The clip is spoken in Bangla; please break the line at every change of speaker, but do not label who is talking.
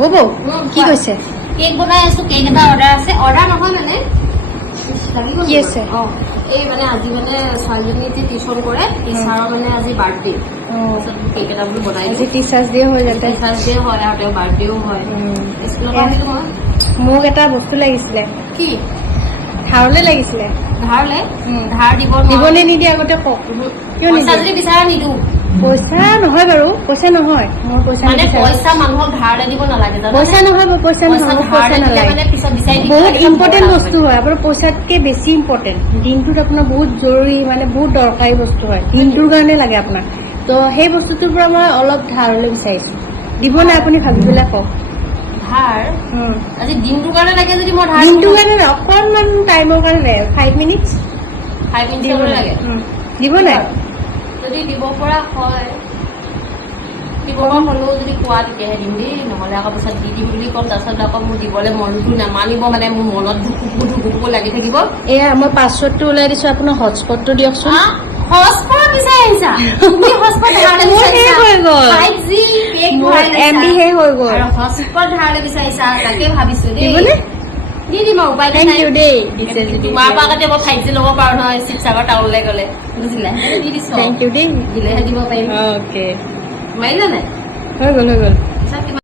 হ'ব কি কৈছে
কেক বনাই আছো কেক এটা অৰ্ডাৰ আছে। অৰ্ডাৰ নহয় মানে? কি আছে? অ এই মানে আজি মানে ছোৱালীজনী যে টিউচন কৰে টিচাৰৰ মানে আজি বাৰ্থডে কেক এটা বোলো বনাই আজি
টিচাৰ্ছ ডে হৈ যাতে
টিচাৰ্ছ ডে হয় আৰু তেওঁৰ বাৰ্থডেও হয়। স্কুলৰ পৰা আহিলো মই।
মোক এটা বস্তু লাগিছিলে। কি? ধাৰলৈ লাগিছিলে।
ধাৰলে? ধাৰ দিব
দিবনে নিদিয়ে আগতে কওক।
পইচা নিদিয়ে? যদি বিচাৰা নিদিওঁ।
পইচা নহয় বাৰু পইচা নহয়।
পইচা মানে পইচা মানুহক ধাৰলে দিব নালাগে
পইচা নহয় পইচা নহয়
মোক পইচা নালাগে। মানে দিব
বহুত ইম্পৰ্টেণ্ট বস্তু হয় আপোনাৰ পইচাতকে বেছি ইম্পৰ্টেণ্ট দিনটোত আপোনাৰ বহুত জৰুৰী মানে বহুত দৰকাৰী বস্তু হয়। দিনটোৰ কাৰণে লাগে আপোনাক তো সেই বস্তুটোৰ পৰা মই অলপ ধাৰলৈ বিচাৰিছোঁ। দিবনে আপুনি ভাবি পেলাই কওক?
ধাৰ? আজি দিনটোৰ কাৰণে লাগে যদি মই ধাৰ
দিনটোৰ কাৰণে অকণমান টাইমৰ কাৰণে লাগে। ফাইভ মিনিটছ
ফাইভ মিনিটৰ লাগে। দিব নাই? যদি দিব পৰা হয় দিব পৰা হ'লেও যদি কোৱা তেতিয়াহে দিম দেই। নহ'লে আকৌ পিছত দি দিম বুলি ক'ম তাৰপিছত আকৌ মোৰ দিবলৈ মনটো নামানিব মানে মোৰ মনত ধুকুকু ধুকুকু লাগি থাকিব।
এয়া মই পাছৱৰ্ডটো ওলাই দিছোঁ আপোনাৰ হটস্পটটো দিয়কচোন।
বিচাৰি আহিছা? ধাৰলৈ বিচাৰিছা। ফাইভ জি পেক ধাৰলৈ তাকে ভাবিছো দেই। দি দিম আৰু উপায়
থেংক ইউ দেই
তোমাৰ পৰা আগতে মই ফাইভ জি ল'ব পাৰো নহয় শিৱসাগৰ টাউনলৈ গ'লে বুজিলা দি দিছো থেংক ইউ দেই দিলেহে দিব পাৰিম অ'কে মাৰিলা নাই
হৈ গ'ল হৈ গ'ল